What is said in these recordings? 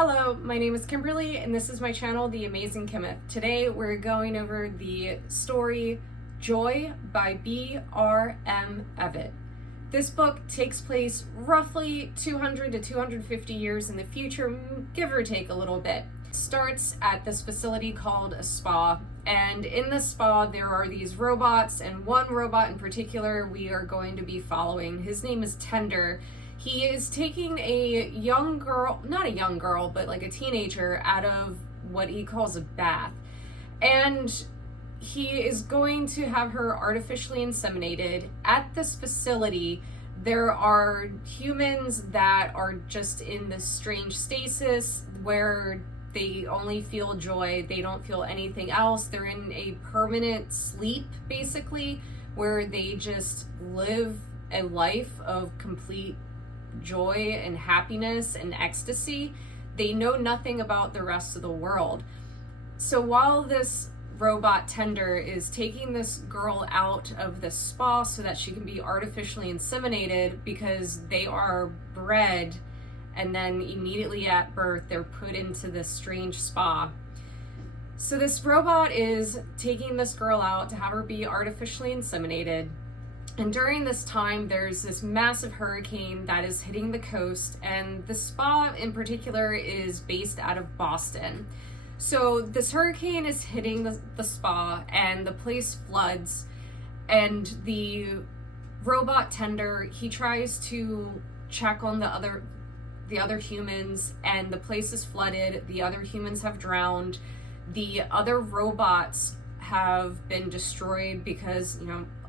Hello, my name is Kimberly and this is my channel, The Amazing Kimmeth. Today we're going over the story Joy by B.R.M. Evett. This book takes place roughly 200 to 250 years in the future, give or take a little bit. It starts at this facility called a spa, and in the spa there are these robots, and one robot in particular we are going to be following. His name is Tender. He is taking a young girl, not a young girl, but like a teenager out of what he calls a bath. And he is going to have her artificially inseminated. At this facility, there are humans that are just in this strange stasis where they only feel joy. They don't feel anything else. They're in a permanent sleep, basically, where they just live a life of complete joy and happiness and ecstasy. They know nothing about the rest of the world. So while this robot Tender is taking this girl out of the spa so that she can be artificially inseminated, because they are bred and then immediately at birth they're put into this strange spa. So this robot is taking this girl out to have her be artificially inseminated. And during this time, there's this massive hurricane that is hitting the coast, and the spa in particular is based out of Boston. So this hurricane is hitting the spa, and the place floods, and the robot Tender, he tries to check on the other humans, and the place is flooded. The other humans have drowned. The other robots have been destroyed because,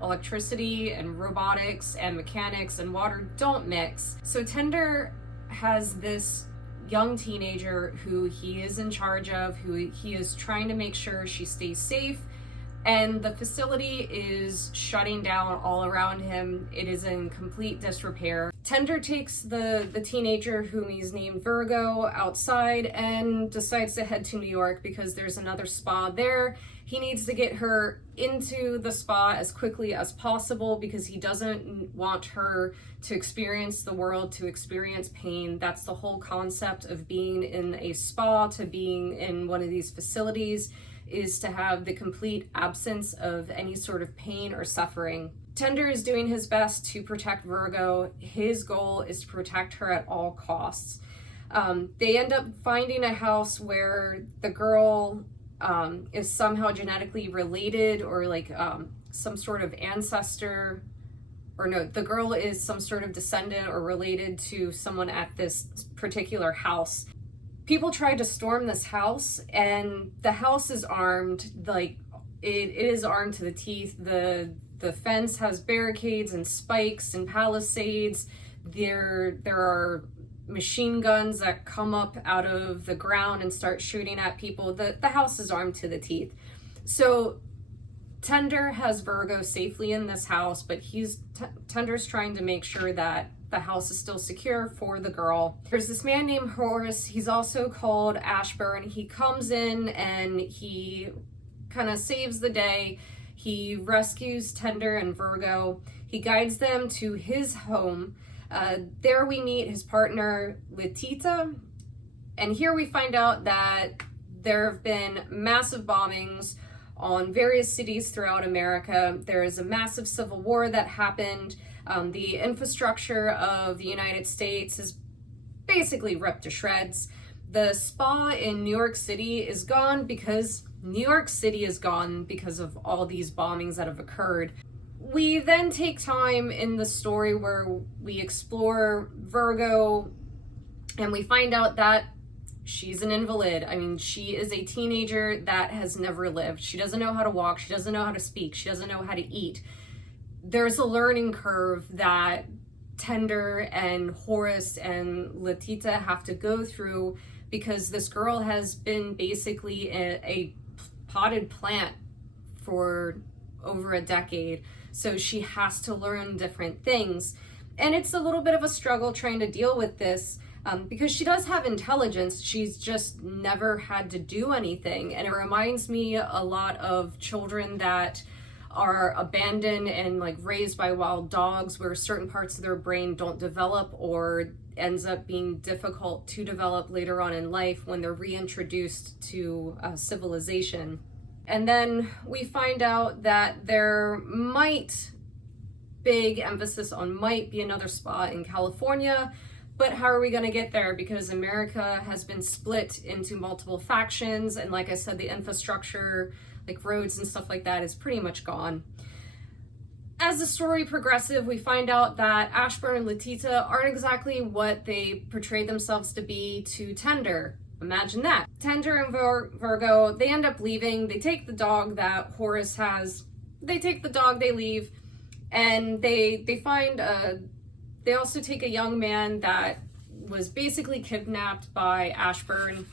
electricity and robotics and mechanics and water don't mix. So Tender has this young teenager who he is in charge of, who he is trying to make sure she stays safe, and the facility is shutting down all around him. It is in complete disrepair. Tender takes the teenager, whom he's named Virgo, outside and decides to head to New York because there's another spa there. He needs to get her into the spa as quickly as possible because he doesn't want her to experience the world, to experience pain. That's the whole concept of being in a spa, to being in one of these facilities, is to have the complete absence of any sort of pain or suffering. Tender is doing his best to protect Virgo. His goal is to protect her at all costs. They end up finding a house where the girl is somehow genetically related, or like some sort of ancestor, or no, the girl is some sort of descendant or related to someone at this particular house. People tried to storm this house, and the house is armed, like it is armed to the teeth. The fence has barricades and spikes and palisades. There are machine guns that come up out of the ground and start shooting at people. The house is armed to the teeth. So Tender has Virgo safely in this house, but Tender's trying to make sure that the house is still secure for the girl. There's this man named Horace. He's also called Ashburn. He comes in and he kind of saves the day. He rescues Tender and Virgo. He guides them to his home. There we meet his partner, Letita, and here we find out that there have been massive bombings on various cities throughout America. There is a massive civil war that happened. The infrastructure of the United States is basically ripped to shreds. The spa in New York City is gone because New York City is gone because of all these bombings that have occurred. We then take time in the story where we explore Virgo, and we find out that she's an invalid. I mean, she is a teenager that has never lived. She doesn't know how to walk. She doesn't know how to speak. She doesn't know how to eat. There's a learning curve that Tender and Horace and Letita have to go through because this girl has been basically a potted plant for over a decade. So she has to learn different things. And it's a little bit of a struggle trying to deal with this because she does have intelligence. She's just never had to do anything. And it reminds me a lot of children that are abandoned and like raised by wild dogs, where certain parts of their brain don't develop, or ends up being difficult to develop later on in life when they're reintroduced to civilization. And then we find out that there might, big emphasis on might, be another spa in California. But how are we going to get there? Because America has been split into multiple factions. And like I said, the infrastructure, like roads and stuff like that, is pretty much gone. As the story progresses, we find out that Ashburn and Letita aren't exactly what they portrayed themselves to be to Tender. Imagine that. Tender and Virgo, they end up leaving. They take the dog that Horace has. They take the dog, they leave. And they find they also take a young man that was basically kidnapped by Ashburn,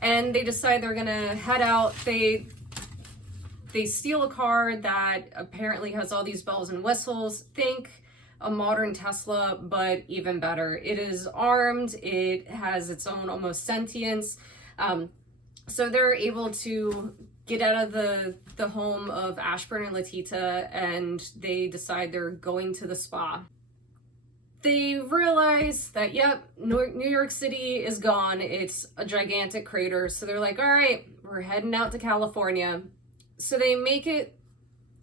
and they decide they're gonna head out. They steal a car that apparently has all these bells and whistles. Think a modern Tesla, but even better. It is armed, it has its own almost sentience. So they're able to get out of the home of Ashburn and Letita, and they decide they're going to the spa. They realize that, yep, New York City is gone. It's a gigantic crater. So they're like, all right, we're heading out to California. So they make it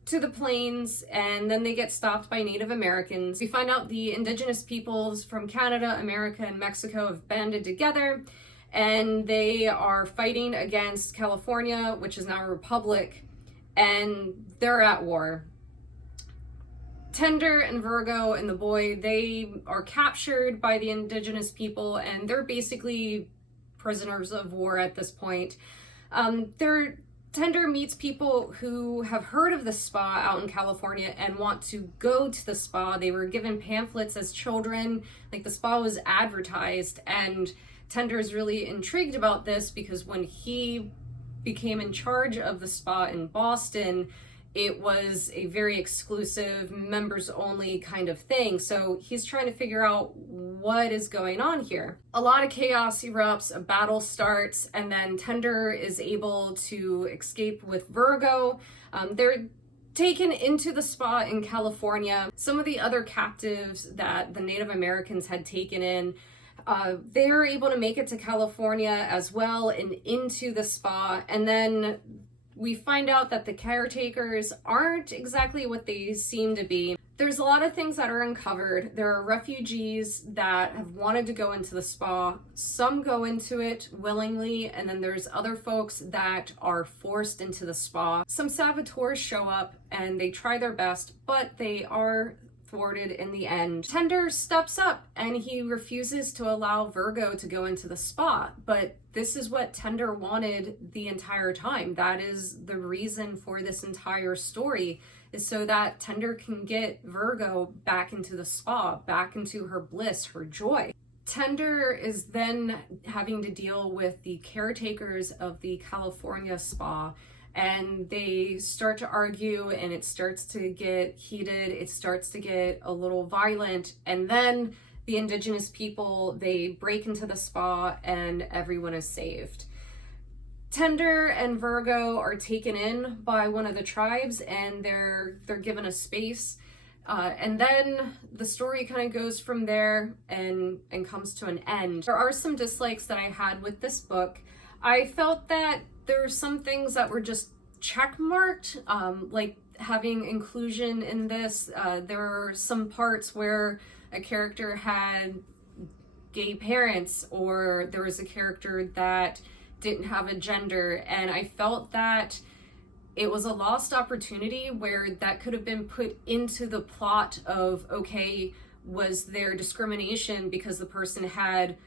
to the plains, and then they get stopped by Native Americans. We find out the indigenous peoples from Canada, America, and Mexico have banded together, and they are fighting against California, which is now a republic, and they're at war. Tender and Virgo and the boy, they are captured by the indigenous people, and they're basically prisoners of war at this point. Tender meets people who have heard of the spa out in California and want to go to the spa. They were given pamphlets as children, like the spa was advertised, and Tender is really intrigued about this because when he became in charge of the spa in Boston, it was a very exclusive, members only kind of thing. So he's trying to figure out what is going on here. A lot of chaos erupts, a battle starts, and then Tender is able to escape with Virgo. They're taken into the spa in California. Some of the other captives that the Native Americans had taken in, they're able to make it to California as well and into the spa. And then we find out that the caretakers aren't exactly what they seem to be. There's a lot of things that are uncovered. There are refugees that have wanted to go into the spa. Some go into it willingly, and then there's other folks that are forced into the spa. Some saboteurs show up and they try their best, but they are thwarted in the end. Tender steps up and he refuses to allow Virgo to go into the spa, but this is what Tender wanted the entire time. That is the reason for this entire story, is so that Tender can get Virgo back into the spa, back into her bliss, her joy. Tender is then having to deal with the caretakers of the California spa, and they start to argue, and it starts to get heated, it starts to get a little violent, and then the indigenous people, they break into the spa and everyone is saved. Tender and Virgo are taken in by one of the tribes, and they're given a space, and then the story kind of goes from there and comes to an end. There are some dislikes that I had with this book. I felt that there are some things that were just checkmarked, like having inclusion in this. There are some parts where a character had gay parents, or there was a character that didn't have a gender, and I felt that it was a lost opportunity where that could have been put into the plot of, okay, was there discrimination because the person had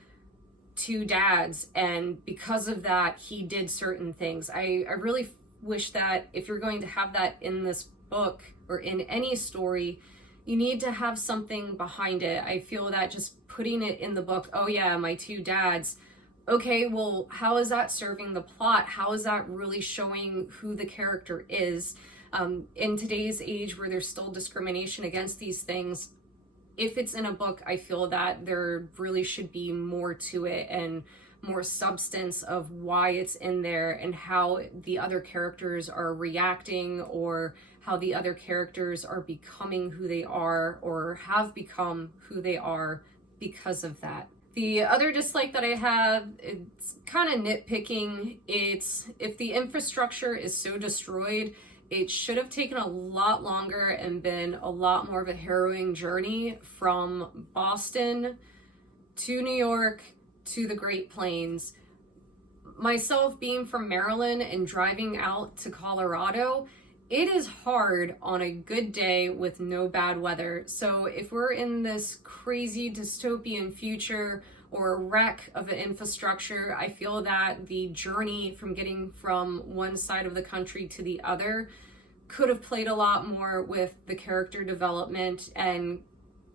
two dads, and because of that he did certain things. I really wish that if you're going to have that in this book or in any story, you need to have something behind it. I feel that just putting it in the book, oh yeah, my two dads, okay, well, how is that serving the plot? How is that really showing who the character is? In today's age where there's still discrimination against these things, if it's in a book, I feel that there really should be more to it and more substance of why it's in there and how the other characters are reacting, or how the other characters are becoming who they are or have become who they are because of that. The other dislike that I have, it's kind of nitpicking. It's if the infrastructure is so destroyed, it should have taken a lot longer and been a lot more of a harrowing journey from Boston to New York to the Great Plains. Myself being from Maryland and driving out to Colorado, it is hard on a good day with no bad weather. So if we're in this crazy dystopian future or a wreck of an infrastructure, I feel that the journey from getting from one side of the country to the other could have played a lot more with the character development and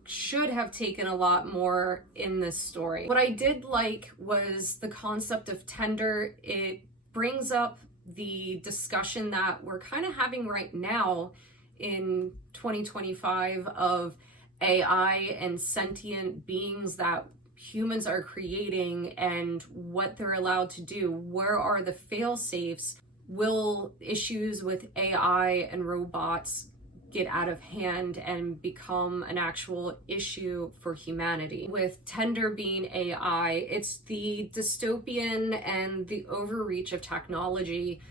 should have taken a lot more in this story. What I did like was the concept of tender. It brings up the discussion that we're kind of having right now in 2025 of AI and sentient beings that humans are creating and what they're allowed to do. Where are the fail safes? Will issues with AI and robots get out of hand and become an actual issue for humanity? With Tender being AI, it's the dystopian and the overreach of technology.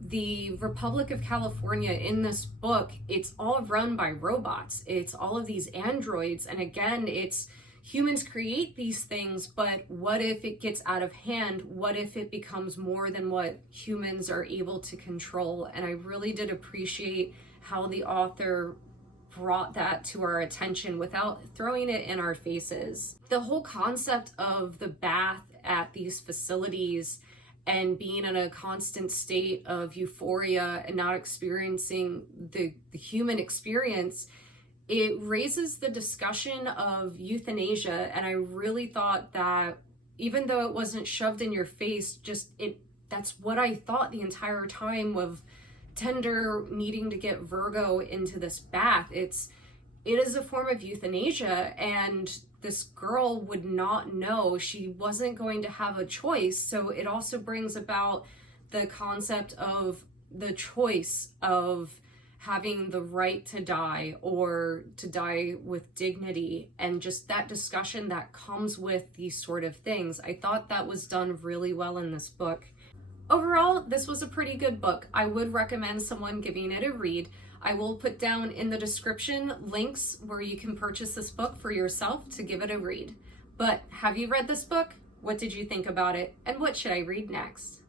The Republic of California in this book, it's all run by robots. It's all of these androids. And again, it's humans create these things, but what if it gets out of hand? What if it becomes more than what humans are able to control? And I really did appreciate how the author brought that to our attention without throwing it in our faces. The whole concept of the bath at these facilities and being in a constant state of euphoria and not experiencing the human experience, it raises the discussion of euthanasia. And I really thought that even though it wasn't shoved in your face, that's what I thought the entire time of Tender needing to get Virgo into this bath. It is a form of euthanasia, and this girl would not know. She wasn't going to have a choice. So it also brings about the concept of the choice of having the right to die or to die with dignity, and just that discussion that comes with these sort of things. I thought that was done really well in this book. Overall, this was a pretty good book. I would recommend someone giving it a read. I will put down in the description links where you can purchase this book for yourself to give it a read. But have you read this book? What did you think about it? And what should I read next?